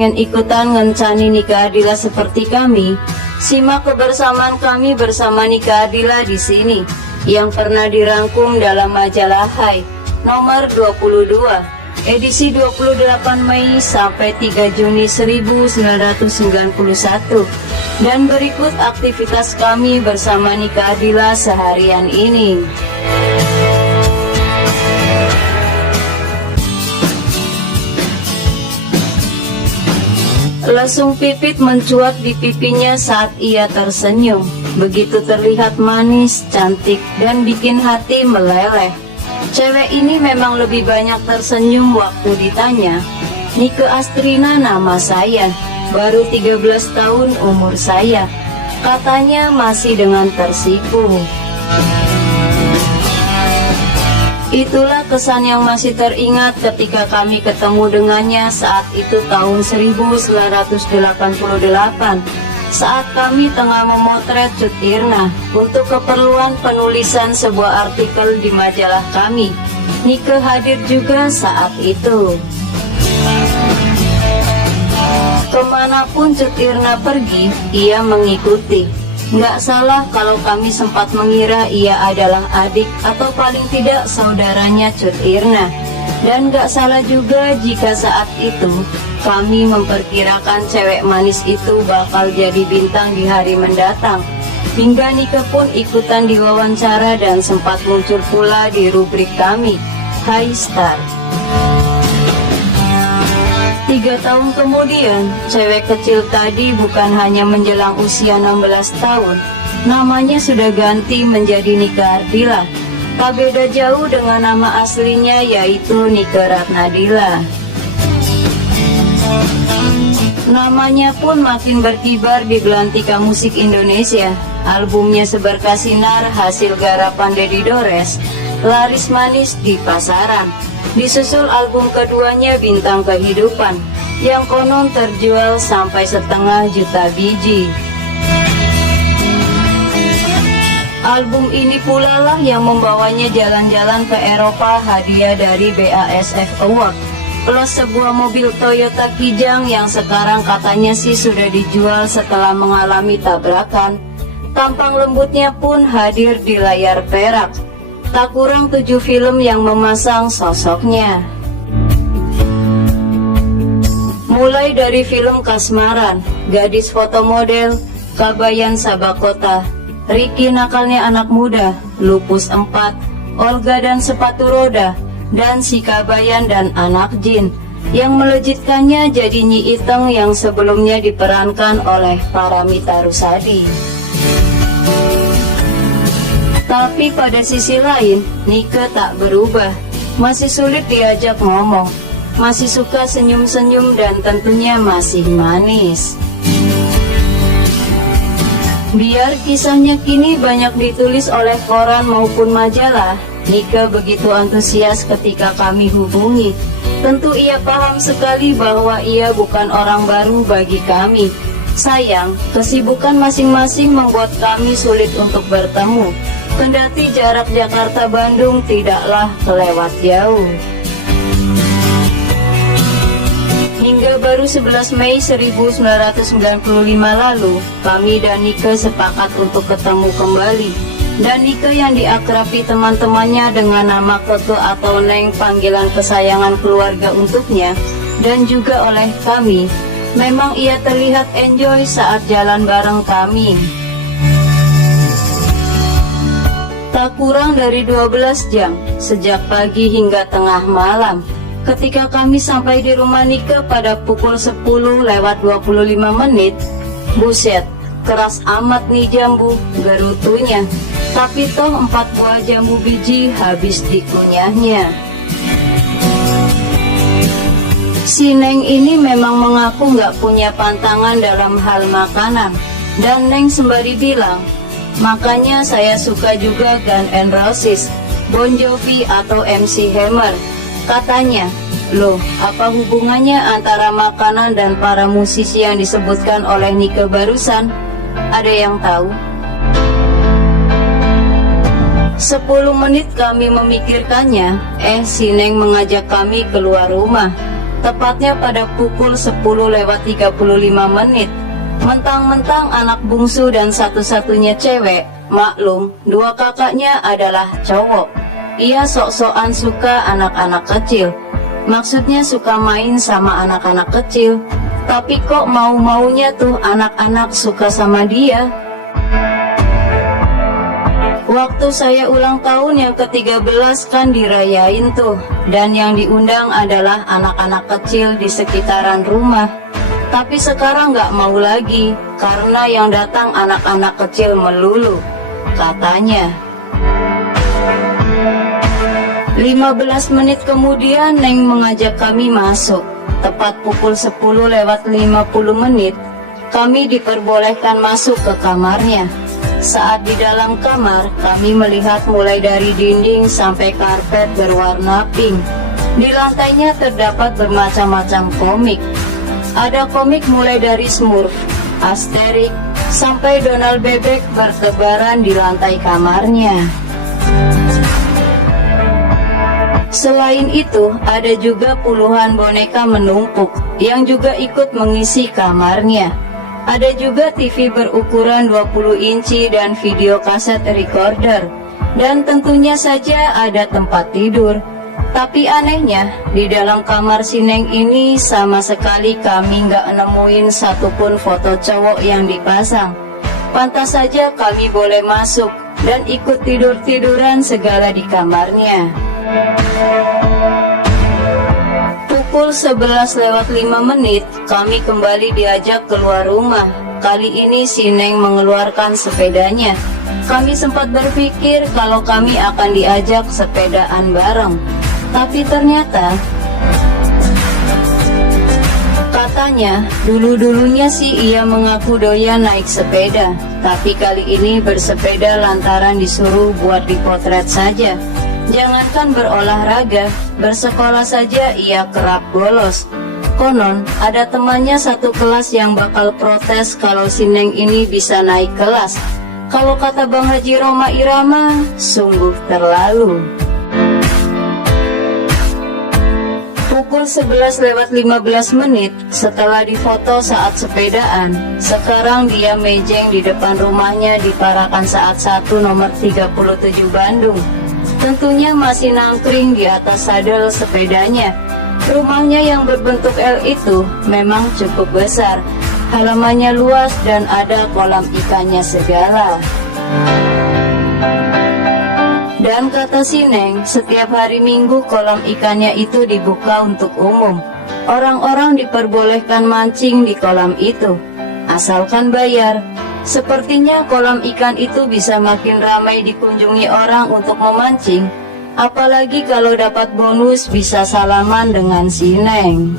Ingin ikutan ngencani nikah Adila seperti kami? Simak kebersamaan kami bersama nikah Adila di sini, yang pernah dirangkum dalam majalah Hai nomor 22, edisi 28 Mei sampai 3 Juni 1991. Dan berikut aktivitas kami bersama nikah Adila seharian ini. Lesung pipit mencuat di pipinya saat ia tersenyum. Begitu terlihat manis, cantik, dan bikin hati meleleh. Cewek ini memang lebih banyak tersenyum waktu ditanya. Nike Astrina nama saya, baru 13 tahun umur saya. Katanya masih dengan tersipu. Itulah kesan yang masih teringat ketika kami ketemu dengannya saat itu tahun 1988, saat kami tengah memotret Cut Irna untuk keperluan penulisan sebuah artikel di majalah kami. Nike hadir juga saat itu. Kemanapun Cut Irna pergi, ia mengikuti. Nggak salah kalau kami sempat mengira ia adalah adik atau paling tidak saudaranya Cut Irna. Dan nggak salah juga jika saat itu kami memperkirakan cewek manis itu bakal jadi bintang di hari mendatang. Hingga Nike pun ikutan diwawancara dan sempat muncul pula di rubrik kami, Hai Star. 3 tahun kemudian, cewek kecil tadi bukan hanya menjelang usia 16 tahun, namanya sudah ganti menjadi Nike Ardila. Tak beda jauh dengan nama aslinya, yaitu Nike Ratnadila. Namanya pun makin berkibar di belantika musik Indonesia. Albumnya Seberkas Sinar hasil garapan Dedi Dores, laris manis di pasaran. Disusul album keduanya Bintang Kehidupan, yang konon terjual sampai 500 juta biji. Album ini pula lah yang membawanya jalan-jalan ke Eropa hadiah dari BASF Award, plus sebuah mobil Toyota Kijang yang sekarang katanya sih sudah dijual setelah mengalami tabrakan. Tampang lembutnya pun hadir di layar perak. Tak kurang 7 film yang memasang sosoknya. Mulai dari film Kasmaran, Gadis Foto Model, Kabayan Sabakota, Ricky Nakalnya Anak Muda, Lupus 4, Olga dan Sepatu Roda, dan Si Kabayan dan Anak Jin, yang melejitkannya jadi Nyi Iteng yang sebelumnya diperankan oleh Paramita Rusady. Tapi pada sisi lain, Nike tak berubah, masih sulit diajak ngomong, masih suka senyum-senyum dan tentunya masih manis. Biar kisahnya kini banyak ditulis oleh koran maupun majalah, Nike begitu antusias ketika kami hubungi. Tentu ia paham sekali bahwa ia bukan orang baru bagi kami. Sayang, kesibukan masing-masing membuat kami sulit untuk bertemu. Kendati jarak Jakarta-Bandung tidaklah kelewat jauh. Hingga baru 11 Mei 1995 lalu, kami dan Nike sepakat untuk ketemu kembali. Dan Nike yang diakrabi teman-temannya dengan nama Keke atau Neng, panggilan kesayangan keluarga untuknya, dan juga oleh kami, memang ia terlihat enjoy saat jalan bareng kami. Tak kurang dari 12 jam, sejak pagi hingga tengah malam. Ketika kami sampai di rumah Nike pada pukul 10 lewat 25 menit, buset, keras amat nih jambu, gerutunya. Tapi toh 4 buah jambu biji habis dikunyahnya. Si Neng ini memang mengaku nggak punya pantangan dalam hal makanan. Dan Neng sembari bilang, makanya saya suka juga Guns N' Roses, Bon Jovi atau MC Hammer. Katanya, loh, apa hubungannya antara makanan dan para musisi yang disebutkan oleh Nike barusan? Ada yang tahu? 10 menit kami memikirkannya, si Neng mengajak kami keluar rumah. tepatnya pada pukul 10:35. Mentang-mentang anak bungsu dan satu-satunya cewek, maklum, dua kakaknya adalah cowok. Ia sok-sokan suka anak-anak kecil. Maksudnya suka main sama anak-anak kecil. Tapi kok mau-maunya tuh anak-anak suka sama dia? Waktu saya ulang tahun yang ke-13 kan dirayain tuh. Dan yang diundang adalah anak-anak kecil di sekitaran rumah. Tapi sekarang nggak mau lagi, karena yang datang anak-anak kecil melulu, katanya. 15 menit kemudian Neng mengajak kami masuk. Tepat pukul 10:50, kami diperbolehkan masuk ke kamarnya. Saat di dalam kamar, kami melihat mulai dari dinding sampai karpet berwarna pink. Di lantainya terdapat bermacam-macam komik. Ada komik mulai dari Smurf, Asterix, sampai Donald Bebek bertebaran di lantai kamarnya. Selain itu, ada juga puluhan boneka menumpuk yang juga ikut mengisi kamarnya. Ada juga TV berukuran 20 inci dan video kaset recorder. Dan tentunya saja ada tempat tidur. Tapi anehnya, di dalam kamar si Neng ini sama sekali kami nggak nemuin satupun foto cowok yang dipasang. Pantas saja kami boleh masuk dan ikut tidur-tiduran segala di kamarnya. Pukul 11:05, kami kembali diajak keluar rumah. Kali ini si Neng mengeluarkan sepedanya. Kami sempat berpikir kalau kami akan diajak sepedaan bareng. Tapi ternyata katanya dulu-dulunya sih ia mengaku doyan naik sepeda. Tapi kali ini bersepeda lantaran disuruh buat dipotret saja. Jangankan berolahraga, bersekolah saja ia kerap bolos. Konon ada temannya satu kelas yang bakal protes kalau si Neng ini bisa naik kelas. Kalau kata Bang Haji Roma Irama, sungguh terlalu. Pukul 11:15, setelah difoto saat sepedaan, sekarang dia mejeng di depan rumahnya di Parakan Saat 1 nomor 37 Bandung. Tentunya masih nangkring di atas sadel sepedanya. Rumahnya yang berbentuk L itu memang cukup besar. Halamannya luas dan ada kolam ikannya segala. Dan kata si Neng, setiap hari Minggu kolam ikannya itu dibuka untuk umum. Orang-orang diperbolehkan mancing di kolam itu, asalkan bayar. Sepertinya kolam ikan itu bisa makin ramai dikunjungi orang untuk memancing. Apalagi kalau dapat bonus bisa salaman dengan si Neng.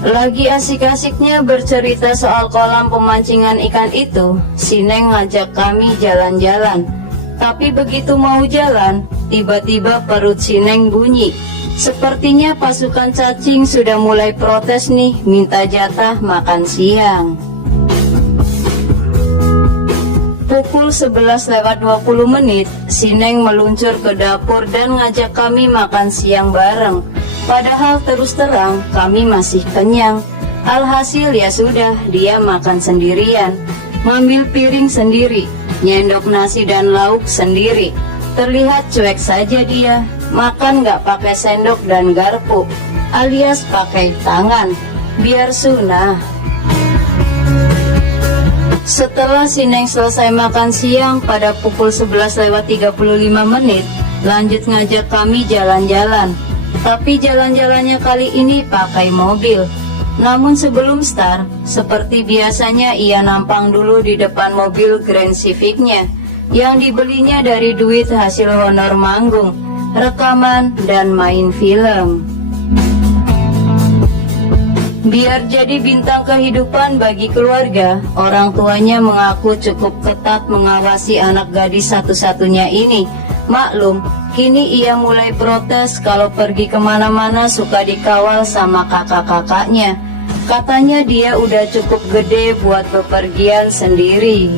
Lagi asik-asiknya bercerita soal kolam pemancingan ikan itu, si Neng ngajak kami jalan-jalan. Tapi begitu mau jalan, tiba-tiba perut si Neng bunyi. Sepertinya pasukan cacing sudah mulai protes nih, minta jatah makan siang. Pukul 11:20, si Neng meluncur ke dapur dan ngajak kami makan siang bareng. Padahal terus terang kami masih kenyang. Alhasil ya sudah, dia makan sendirian, ngambil piring sendiri, nyendok nasi dan lauk sendiri. Terlihat cuek saja dia, makan gak pakai sendok dan garpu, alias pakai tangan, biar sunnah. Setelah si Neng selesai makan siang pada pukul 11:35, lanjut ngajak kami jalan-jalan. Tapi jalan-jalannya kali ini pakai mobil. Namun sebelum start, seperti biasanya ia nampang dulu di depan mobil Grand Civic-nya yang dibelinya dari duit hasil honor manggung, rekaman, dan main film. Biar jadi bintang kehidupan bagi keluarga, orang tuanya mengaku cukup ketat mengawasi anak gadis satu-satunya ini. Maklum, kini ia mulai protes kalau pergi kemana-mana suka dikawal sama kakak-kakaknya. Katanya dia udah cukup gede buat bepergian sendiri.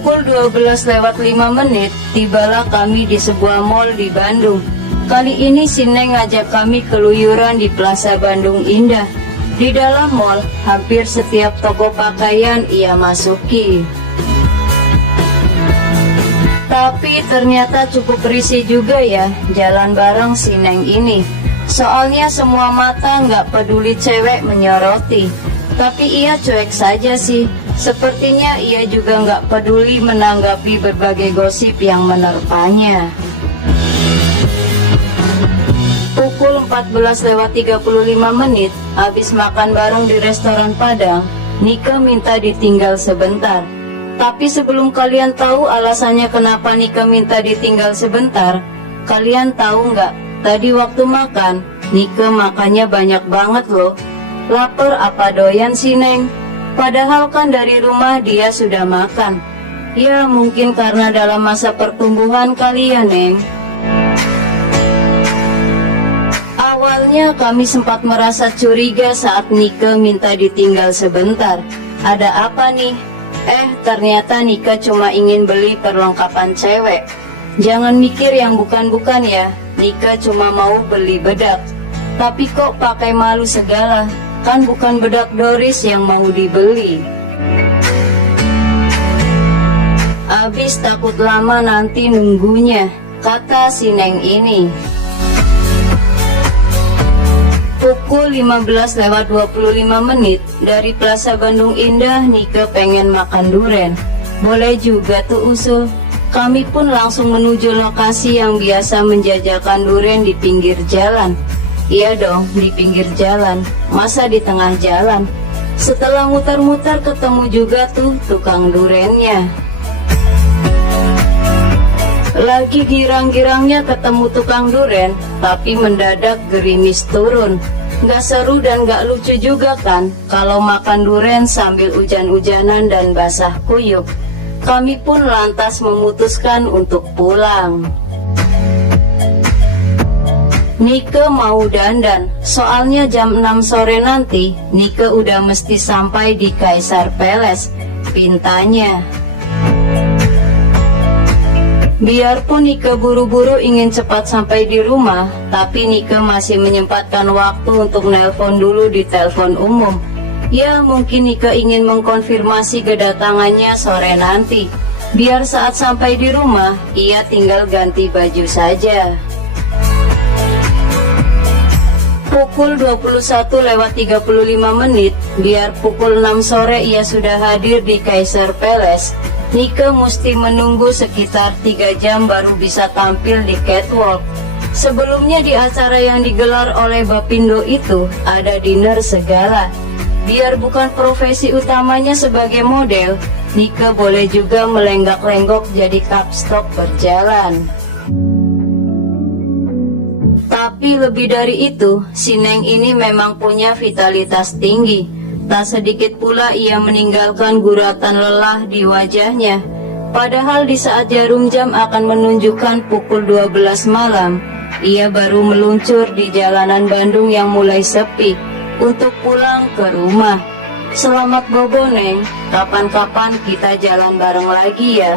Pukul 12:05, tibalah kami di sebuah mall di Bandung. Kali ini si Neng ngajak kami keluyuran di Plaza Bandung Indah. Di dalam mall, hampir setiap toko pakaian ia masuki. Tapi ternyata cukup risih juga ya jalan bareng si Neng ini. Soalnya semua mata nggak peduli cewek menyoroti. Tapi ia cuek saja sih. Sepertinya ia juga nggak peduli menanggapi berbagai gosip yang menerpanya. Pukul 14:35, habis makan bareng di restoran Padang, Nike minta ditinggal sebentar. Tapi sebelum kalian tahu alasannya kenapa Nike minta ditinggal sebentar, kalian tahu nggak? Tadi waktu makan, Nike makannya banyak banget loh. Laper apa doyan si Neng? Padahal kan dari rumah dia sudah makan. Ya mungkin karena dalam masa pertumbuhan kali ya Neng. Awalnya kami sempat merasa curiga saat Nike minta ditinggal sebentar. Ada apa nih? Ternyata Nike cuma ingin beli perlengkapan cewek. Jangan mikir yang bukan-bukan ya. Nike cuma mau beli bedak. Tapi kok pakai malu segala? Kan bukan bedak Doris yang mau dibeli. Abis takut lama nanti nunggunya, kata si Neng ini. Pukul 15:25, dari Plaza Bandung Indah, Nike pengen makan duren. Boleh juga tuh usul. Kami pun langsung menuju lokasi yang biasa menjajakan duren di pinggir jalan. Iya dong, di pinggir jalan, masa di tengah jalan. Setelah muter-muter ketemu juga tuh tukang durennya. Lagi girang-girangnya ketemu tukang duren, tapi mendadak gerimis turun. Gak seru dan gak lucu juga kan, kalau makan duren sambil hujan-hujanan dan basah kuyup. Kami pun lantas memutuskan untuk pulang. Nike mau dandan, soalnya jam 6 sore nanti, Nike udah mesti sampai di Caesar Palace, pintanya. Biarpun Nike buru-buru ingin cepat sampai di rumah, tapi Nike masih menyempatkan waktu untuk nelpon dulu di telepon umum. Ya mungkin Nike ingin mengkonfirmasi kedatangannya sore nanti. Biar saat sampai di rumah, ia tinggal ganti baju saja. Pukul 21:35, biar pukul 6 sore ia sudah hadir di Caesar Palace. Nike mesti menunggu sekitar 3 jam baru bisa tampil di catwalk. Sebelumnya di acara yang digelar oleh Bapindo itu ada dinner segala. Biar bukan profesi utamanya sebagai model, Nike boleh juga melenggak-lenggok jadi kapstok berjalan. Tapi lebih dari itu, si Neng ini memang punya vitalitas tinggi. Tak sedikit pula ia meninggalkan guratan lelah di wajahnya. Padahal di saat jarum jam akan menunjukkan pukul 12 malam, ia baru meluncur di jalanan Bandung yang mulai sepi untuk pulang ke rumah. Selamat bobo Neng, kapan-kapan kita jalan bareng lagi ya.